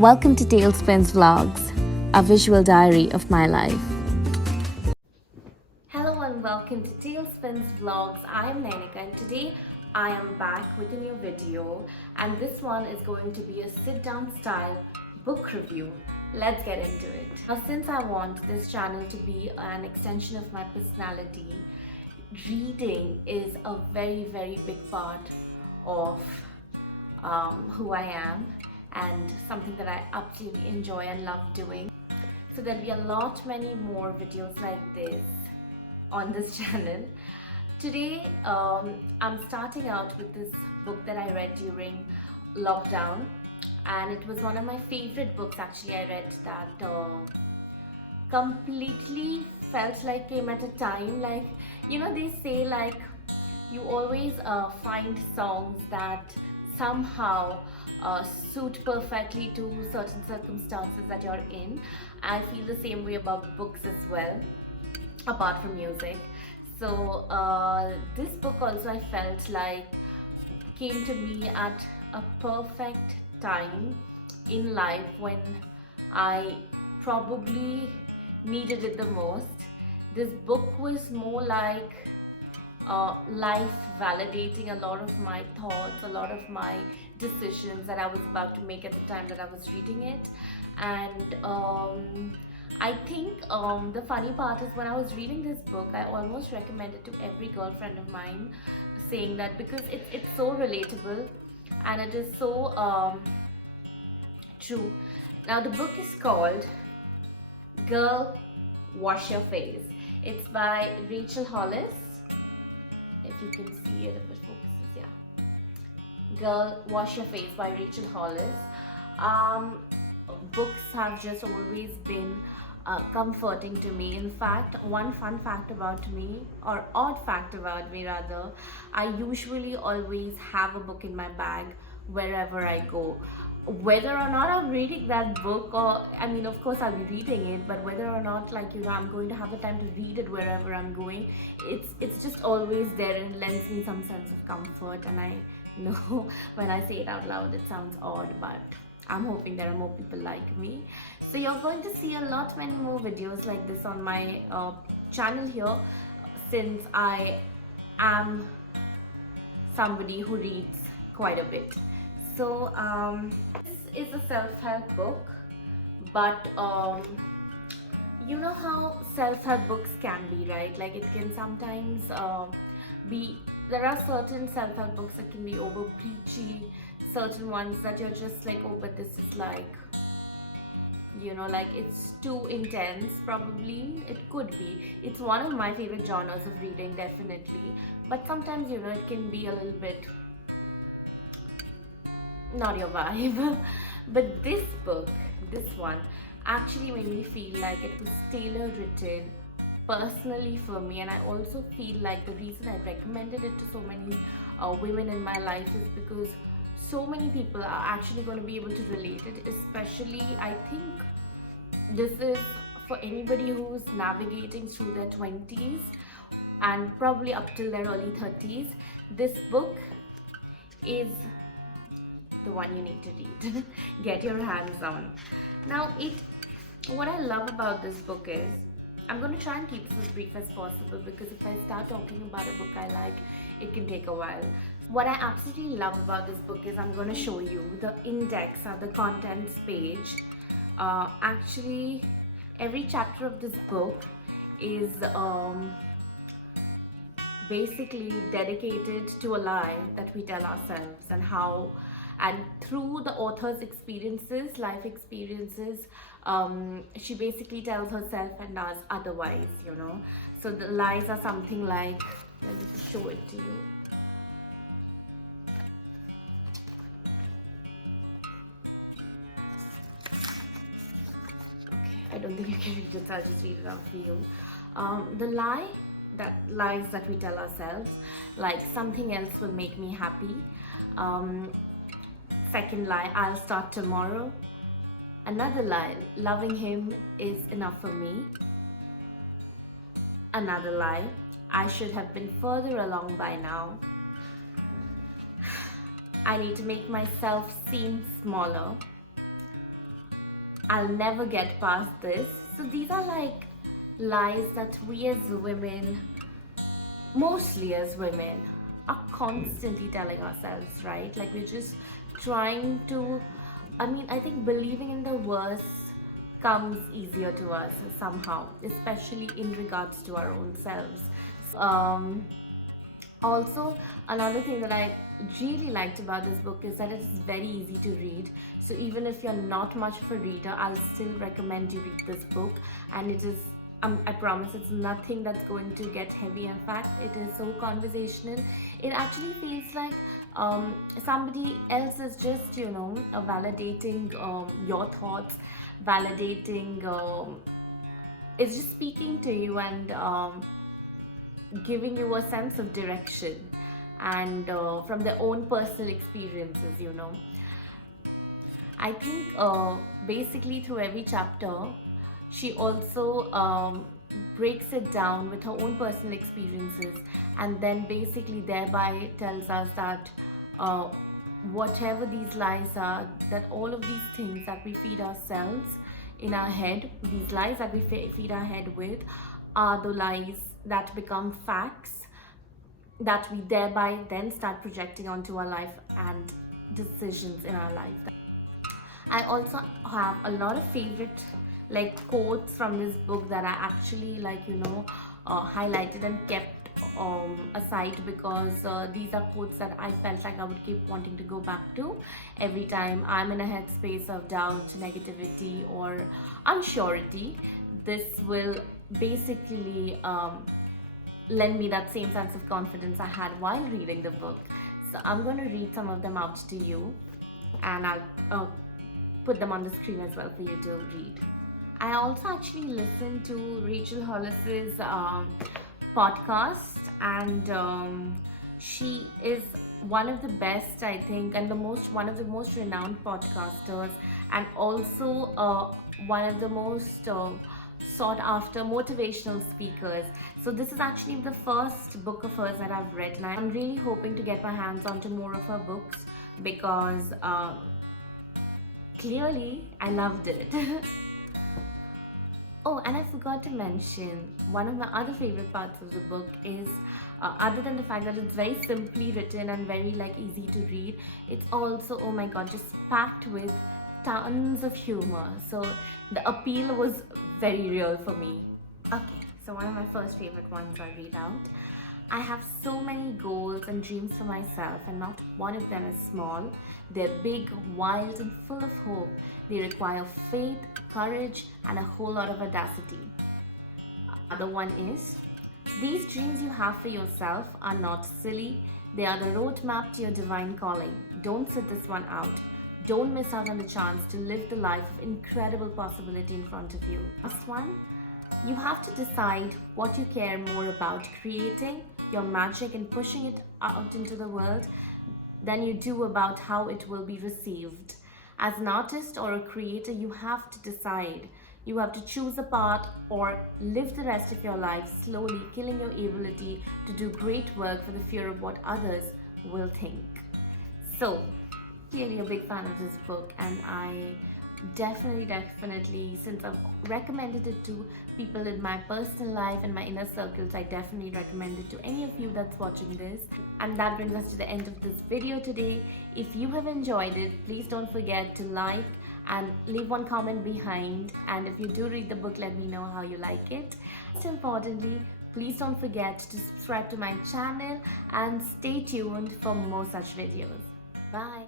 Welcome to Talesspins Vlogs, a visual diary of my life. Hello and welcome to Talesspins Vlogs. I am Nayanikka and today I am back with a new video, and this one is going to be a sit-down style book review. Let's get into it. Now, since I want this channel to be an extension of my personality, reading is a very big part of who I am and something that I absolutely enjoy and love doing. So there'll be a lot many more videos like this on this channel. Today I'm starting out with this book that I read during lockdown, and it was one of my favorite books actually. I read that completely felt like came at a time, like, you know, they say like you always find songs that somehow suit perfectly to certain circumstances that you're in. I feel the same way about books as well, apart from music. So this book also I felt like came to me at a perfect time in life when I probably needed it the most. This book was more like life validating a lot of my thoughts, a lot of my decisions that I was about to make at the time that I was reading it. And I think the funny part is when I was reading this book, I almost recommended to every girlfriend of mine, saying that because it's so relatable and it is so true. Now, the book is called Girl, Wash Your Face. It's by Rachel Hollis. If you can see it, if it focuses, yeah. Girl, Wash Your Face by Rachel Hollis. Books have just always been comforting to me. In fact, one fun fact about me, or odd fact about me rather, I usually always have a book in my bag wherever I go. Whether or not I'm reading that book, or I mean, of course I'll be reading it, but whether or not, like, you know, I'm going to have the time to read it wherever I'm going, it's just always there, and it lends me some sense of comfort. And I know when I say it out loud it sounds odd, but I'm hoping there are more people like me. So you're going to see a lot many more videos like this on my channel here, since I am somebody who reads quite a bit. So this is a self-help book, but you know how self-help books can be, right? Like, it can sometimes there are certain self-help books that can be over preachy, certain ones that you're just like, oh, but this is like, you know, like it's too intense. Probably it could be. It's one of my favorite genres of reading, definitely, but sometimes, you know, it can be a little bit not your vibe. But this book, this one, actually made me feel like it was tailor written personally for me. And I also feel like the reason I recommended it to so many women in my life is because so many people are actually going to be able to relate it. Especially, I think this is for anybody who's navigating through their 20s and probably up till their early 30s. This book is the one you need to read. Get your hands on. Now, what I love about this book is, I'm going to try and keep this as brief as possible, because if I start talking about a book I like, it can take a while. What I absolutely love about this book is, I'm going to show you the index or the contents page. Actually, every chapter of this book is basically dedicated to a lie that we tell ourselves, and how, and through the author's experiences, life experiences, she basically tells herself and us otherwise, you know. So the lies are something like, let me just show it to you. Okay, I don't think you can read it, I'll just read it out for you. The lies that we tell ourselves, like something else will make me happy. Second lie, I'll start tomorrow. Another lie, loving him is enough for me. Another lie, I should have been further along by now. I need to make myself seem smaller. I'll never get past this. So these are like lies that we as women, mostly as women, are constantly telling ourselves, right? Like we're just trying to, I think believing in the worst comes easier to us somehow, especially in regards to our own selves. Um, Also, another thing that I really liked about this book is that it's very easy to read. So even if you're not much of a reader, I'll still recommend you read this book. And it is, I promise, it's nothing that's going to get heavy. In fact, it is so conversational. It actually feels like somebody else is just, validating your thoughts, validating, it's just speaking to you and giving you a sense of direction and from their own personal experiences. I think basically through every chapter she also breaks it down with her own personal experiences, and then basically thereby tells us that whatever these lies are, that all of these things that we feed ourselves in our head, these lies that we feed our head with, are the lies that become facts that we thereby then start projecting onto our life and decisions in our life. I also have a lot of favorite quotes from this book that I actually highlighted and kept aside, because these are quotes that I felt like I would keep wanting to go back to every time I'm in a headspace of doubt, negativity, or unsurety. This will basically lend me that same sense of confidence I had while reading the book. So I'm going to read some of them out to you, and I'll put them on the screen as well for you to read. I also actually listened to Rachel Hollis's podcast, and she is one of the best, I think, and one of the most renowned podcasters, and also one of the most sought after motivational speakers. So this is actually the first book of hers that I've read, and I'm really hoping to get my hands onto more of her books, because clearly I loved it. Oh, and I forgot to mention, one of my other favorite parts of the book is, other than the fact that it's very simply written and very easy to read, it's also, oh my god, just packed with tons of humor. So the appeal was very real for me. Okay, so one of my first favorite ones I'll read out. I have so many goals and dreams for myself, and not one of them is small. They're big, wild, and full of hope. They require faith, courage, and a whole lot of audacity. Other one is, these dreams you have for yourself are not silly. They are the roadmap to your divine calling. Don't sit this one out. Don't miss out on the chance to live the life of incredible possibility in front of you. Last one, you have to decide what you care more about, creating your magic and pushing it out into the world, than you do about how it will be received. As an artist or a creator, you have to decide. You have to choose a path or live the rest of your life slowly, killing your ability to do great work for the fear of what others will think. So, clearly a big fan of this book, and I definitely, since I've recommended it to people in my personal life and my inner circles, I definitely recommend it to any of you that's watching this. And that brings us to the end of this video today. If you have enjoyed it, please don't forget to like and leave one comment behind, and if you do read the book, let me know how you like it. Most importantly, please don't forget to subscribe to my channel and stay tuned for more such videos. Bye.